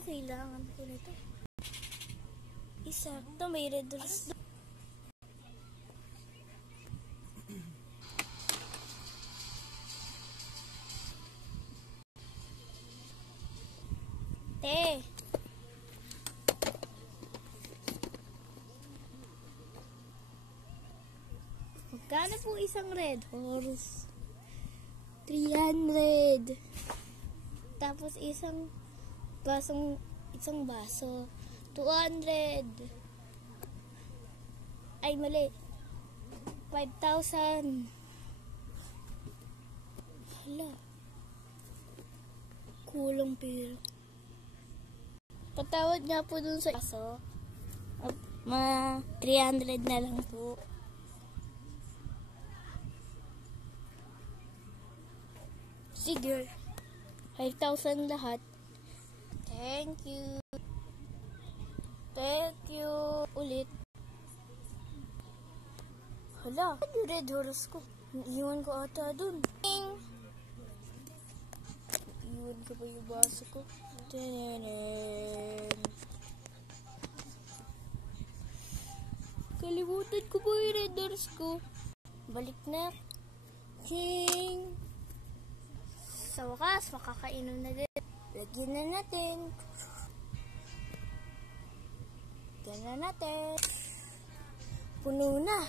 Ito, kailangan ko nito. Isakto, may red doors. Te! Magkano po isang red horse? 300. Tapos isang baso 200. Ay, mali. 5,000. Hala. Kulang pera. Patawad nga po dun sa baso. Mga 300 na lang po. Sige. 5,000 lahat. Thank you. Thank you. Ulit. Hala. Yung red horse ko. Iiwan ko ata dun. Iiwan ko pa yung baso ko. Kalimutan ko po yung red horse ko. Balik na. Ching! Sa wakas, makakainom na din. Lagyan na natin. Lagyan na natin. Puno na.